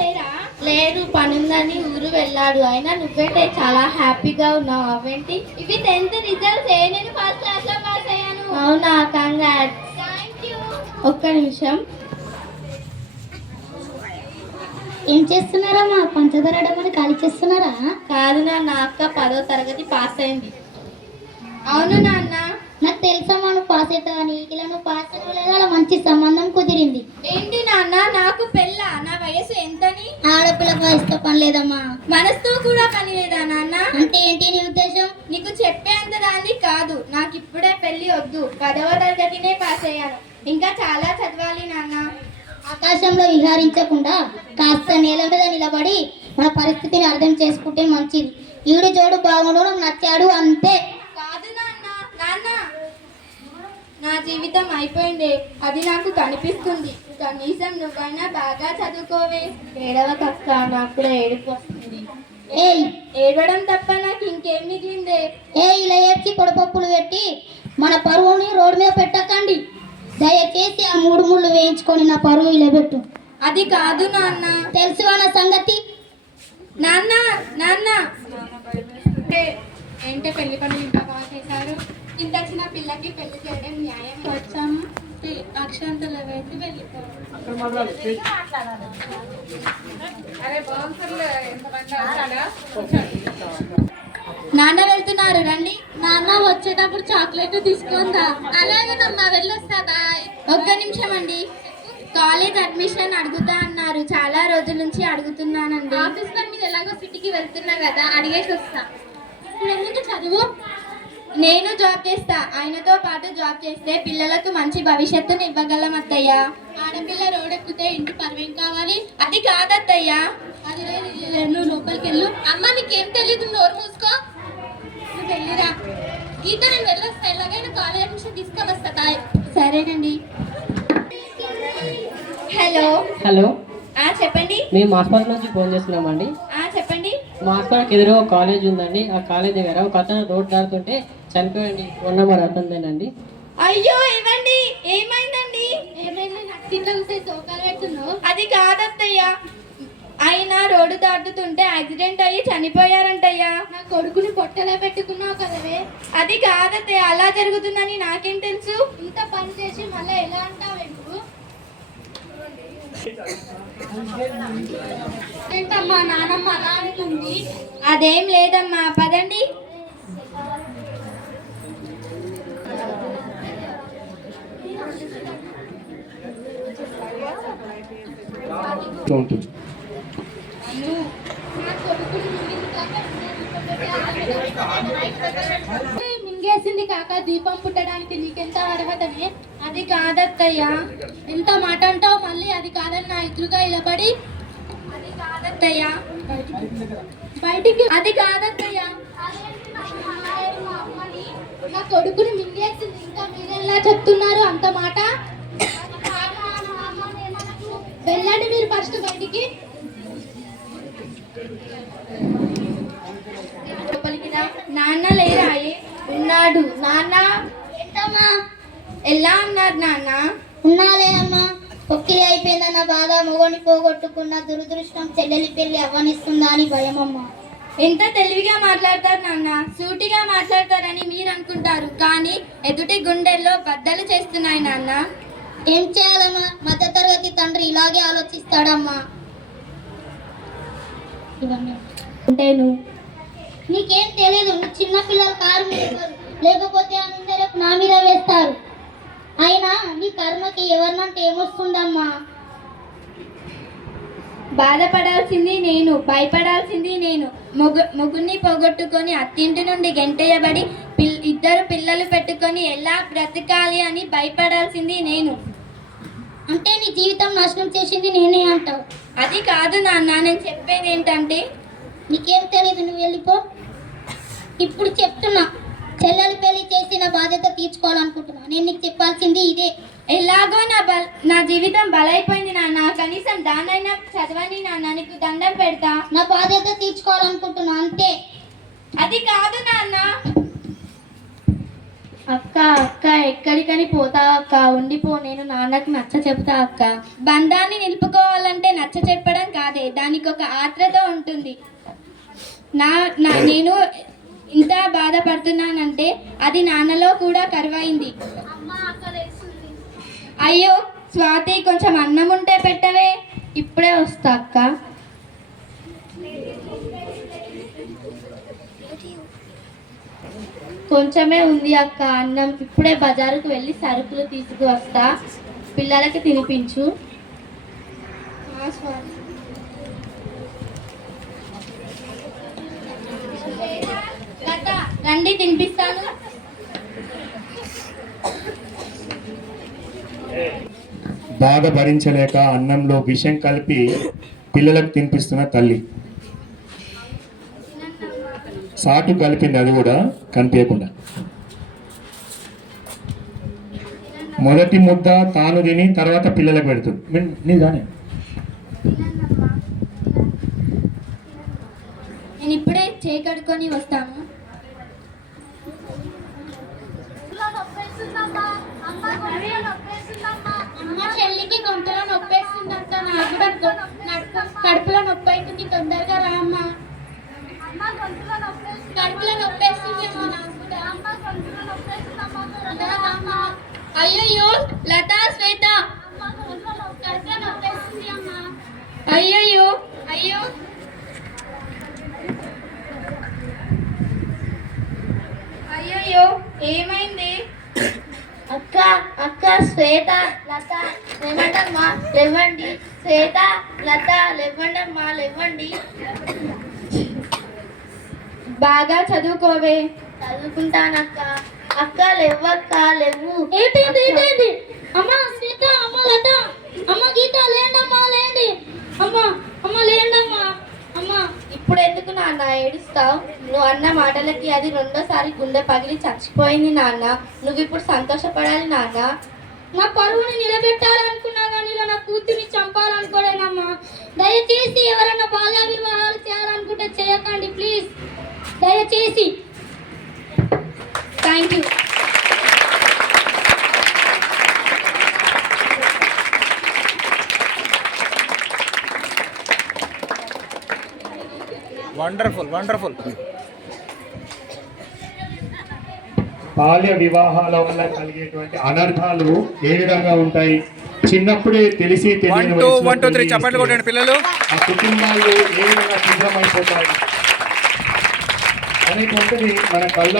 లేరా? లేరు, పనుందని ఊరు వెళ్ళాడు. అయినా నువ్వేంటే చాలా హ్యాపీగా ఉన్నావు, అవేంటి? ఇవి 10th రిజల్ట్స్. నేను ఫస్ట్ క్లాస్ లో పాస్ అయ్యాను. అవునా, కంగ్రాట్స్. Thank you. ఒక్క నిమిషం. ఏం చేస్తున్నారమ్మా? పంచదార డబ్బుని ఖాళీ చేస్తున్నారా? కాదు నాన్న, అక్క 10వ తరగతి పాస్ అయింది. అవును నాన్న. నాకు తెలుసమ్మా నువ్వు పాస్ అవుతావని. ఇలా నువ్వు పాస్ అవ్వలేదు, అలా మంచి సంబంధం కుదిరింది. ఏంటి నాన్న, నాకు పెళ్ళా? నా వయసు ఎంతని? ఆడపిల్ల వయసుతో పని లేదమ్మా. మనసుతో కూడా పని లేదా నాన్న? అంటే ఏంటి నీ ఉద్దేశం? నీకు చెప్పేంత దాన్ని కాదు. నాకు ఇప్పుడే పెళ్లి వద్దు. 10వ తరగతినే పాస్ అయ్యాను, ఇంకా చాలా చదవాలి నాన్న. ఆకాశంలో విహరించకుండా కాస్త నేల మీద నిలబడి మన పరిస్థితిని అర్థం చేసుకుంటే మంచిది. ఈడు జోడు బాగుండు, నాకు నచ్చాడు అంతే. కాదు నాన్న. నాన్న, నా జీవితం అయిపోయింది, అది నాకు కనిపిస్తుంది. కనీసం నువ్వైనా బాగా చదువుకోవే. ఏడవ కక్క, నాకు కూడా ఏడుపు వస్తుంది. ఏడవడం తప్ప నాకు ఇంకేం మిగిలిందే. ఇలా ఏడ్చి కొడపప్పులు పెట్టి మన పరువుని రోడ్డు మీద పెట్టకండి. దయచేసి ఆ 3 ముళ్ళు వేయించుకొని నా పరువు ఇలా పెట్టు. అది కాదు నాన్న. తెలుసు నా సంగతి. నాన్న నాన్న ఏంటే పెళ్లి పనులు ఇంత బాగా చేశారు. ఇంత చిన్న పిల్లకి పెళ్లి చేయడం న్యాయం? వచ్చాము, అక్షంతలు వేసి వెళ్ళిపోయారు. నాన్న వెళ్తున్నారు, రండి. నాన్న వచ్చేటప్పుడు చాక్లెట్ తీసుకుందా? అలాగేనమ్మా, వెళ్ళొస్తా. బాయ్. ఒక్క నిమిషం అండి, కాలేజ్ అడ్మిషన్ అడుగుతా అన్నారు. చాలా రోజుల నుంచి అడుగుతున్నానండి. ఆఫీస్ పని మీద ఎలాగో సిటీకి వెళ్తున్నా కదా, అడిగేసి వస్తా. ఎందుకు చదువు? నేను జాబ్ చేస్తా. ఆయనతో పాటు జాబ్ చేస్తే పిల్లలకు మంచి భవిష్యత్తును ఇవ్వగలం అత్తయ్య. ఆడపిల్ల రోడెక్కితే ఇంటి పరువేం కావాలి? అది కాదత్తయ్యా. అది నువ్వు లోపలికి వెళ్ళు. అమ్మ, నీకేం తెలీదు, నోరు మూసుకో. నువ్వు వెళ్ళిరా. గీత, నేను వెళ్ళొస్తా. ఎలాగైనా కాలేజ్ అడ్మిషన్ తీసుకొని వస్తా. బాయ్. సరేనండి. హలో. హలో, చెప్పండి. మేము హాస్పిటల్ నుంచి ఫోన్ చేస్తున్నామండి. చెప్పండి. మా హాస్పిటల్కి ఎదురు ఒక కాలేజ్ ఉందండి. ఆ కాలేజ్ దగ్గర ఒక అతను రోడ్ దాడుతుంటే చనిపోయండి. ఫోన్ నెంబర్ అతనిదేనండి. అయ్యో, ఏమండి, ఏమైందండి? ఏమైంది? నచ్చిందో చూసే సోకాలు పెడుతున్నావు. అది కాదత్తయ్యా, ఆయన రోడ్డు దాటుతుంటే యాక్సిడెంట్ అయ్యి చనిపోయారంటయ్యా. నా కొడుకుని పొట్టలో పెట్టుకున్నావు కదవే. అది కాదత్తయ్య, అలా జరుగుతుందని నాకేం తెలుసు? ఇంత పని చేసి మళ్ళీ ఎలా అంటావు? ఏంటమ్మా, నానమ్మ అలా అంటుంది? అదేం లేదమ్మా, పదండి. మింగేసింది కాక దీపం పుట్టడానికి నీకెంత అర్హతనే? అది కాదత్తయ్యా. ఎంత మాట అంటావు మళ్ళీ? అది కాదని నా ఎదురుగా ఇలబడి. అది కాదత్తయ్యా, బయటికి. అది కాదత్తయ్యా, నా కొడుకుని మింగేసింది. ఇంకా మీరెలా చెప్తున్నారు అంత మాట? వెళ్ళండి మీరు ఫస్ట్ బయటికి. నాన్న లేరాయే? ఉన్నాడు. నాన్న, ఏంటమ్మా? ఎలా ఉన్నారు నాన్న? ఉన్నాలే అమ్మా. పొక్కిలి అయిపోయిందన్న బాధ, మొగని పోగొట్టుకున్న దురదృష్టం, చెల్లెలి పెళ్లి అవ్వనిస్తుందా అని భయం అమ్మా. ఎంత తెలివిగా మాట్లాడతారు నాన్న. సూటిగా మాట్లాడతారని మీరు అనుకుంటారు, కానీ ఎదుటి గుండెల్లో బద్దలు చేస్తున్నాయి నాన్న. ఏం చేయాలమ్మా? మధ్య తరగతి తండ్రి ఇలాగే ఆలోచిస్తాడమ్మా. అంటేను నీకేం తెలియదు. నువ్వు చిన్నపిల్లలు కారు మీద, లేకపోతే అందరూ నా మీద వేస్తారు. అయినా నీ కర్మకి ఎవరినంటే ఏమొస్తుందమ్మా? బాధపడాల్సింది నేను, భయపడాల్సింది నేను. మొగుణ్ణి పోగొట్టుకొని అత్తింటి నుండి గెంటేయబడి 2 పిల్లలు పెట్టుకొని ఎలా బ్రతకాలి అని భయపడాల్సింది నేను. అంటే నీ జీవితం నాశనం చేసింది నేనే అంటావు? అది కాదు నాన్న, నేను చెప్పేది ఏంటంటే, నీకేం తెలియదు, నువ్వు వెళ్ళిపో. ఇప్పుడు చెప్తున్నా, చెల్లెలు పెళ్లి చేసిన బాధ్యత తీర్చుకోవాలనుకుంటున్నా. నేను నీకు చెప్పాల్సింది ఇదే. ఎలాగో నా జీవితం బలైపోయింది నాన్న. కనీసం దానైనా చదవని నాన్న, నీకు దండం పెడతా. నా బాధ్యత తీర్చుకోవాలనుకుంటున్నా అంతే. అది కాదు నాన్న. అక్క అక్క ఎక్కడికని పోతావు అక్క, ఉండిపో, నేను నాన్నకు నచ్చ చెప్తా అక్క. బంధాన్ని నిలుపుకోవాలంటే నచ్చ చెప్పడం కాదే, దానికి ఒక ఆత్రత ఉంటుంది. నేను ఇంత బాధపడుతున్నానంటే అది నాన్నలో కూడా కరువైంది. అయ్యో స్వాతి, కొంచెం అన్నం ఉంటే పెట్టవే. ఇప్పుడే వస్తా అక్క. కొంచెమే ఉంది అక్క అన్నం, ఇప్పుడే బజారుకు వెళ్ళి సరుకులు తీసుకువస్తా, పిల్లలకి తినిపించు. లత, రండి తినిపిస్తాను. బాధ భరించలేక అన్నంలో విషం కలిపి పిల్లలకు తినిపిస్తున్న తల్లి. సాటు కలిపింది, అది కూడా కనిపించకుండా. మొదటి ముద్ద తాను తిని తర్వాత పిల్లలకు పెడుతుంది. నీదానే నేను ఇప్పుడే చేకడుకొని వస్తాను. అమ్మ చెల్లికి గొంతులో నొప్పేస్తుందంట, నాకు కూడా కడుపులో నొప్పి అవుతుంది, తొందరగా రా అమ్మ. కడుపులో నొప్పేస్తుంది అమ్మ, నాకు కూడా. తొందరగా రా అమ్మ. అయ్యయ్యో లత, శ్వేత, కడుపులో నొప్పేస్తుంది అమ్మ. అయ్యయ్యో, అయ్యో అయ్యయ్యో, ఏమైంది? అక్క అక్క, శ్వేత, లత లేవండమ్మా, లేవండి. శ్వేత, లత లేవండమ్మా, లేవండి. బాగా చదువుకోవే. చదువుకుంటానక్క. అక్క లేవక్క, లేవు. ఏంటి అమ్మ సీత, అమ్మ లత, అమ్మ గీత, లేండమ్మా లేండి. అమ్మ అమ్మ లేండమ్మా. అమ్మ ఇప్పుడు ఎందుకు నాన్న ఏడుస్తావు? నువ్వు అన్న మాటలకి అది రెండోసారి గుండె పగిలి చచ్చిపోయింది నాన్న. నువ్వు ఇప్పుడు సంతోషపడాలి నాన్న. నా పరువుని నిలబెట్టాలనుకున్నా కానీ ఇలా నా కూతుర్ని చంపాలనుకోలేనమ్మా. దయచేసి ఎవరైనా బాల్య వివాహాలు చేయాలనుకుంటే చేయకండి ప్లీజ్, దయచేసి. Thank you. Wonderful wonderful. బాల్య వివాహాల వల్ల కలిగేటువంటి అనర్థాలు ఏ విధంగా ఉంటాయి, చిన్నప్పుడే తెలిసి 1 2 1 2 3 చప్పట్లు కొట్టండి పిల్లలు. ఆ కుటుంబాలు ఏ విధంగా శుభ్రమైపోతాయి అనేటువంటిది మన కళ్ళ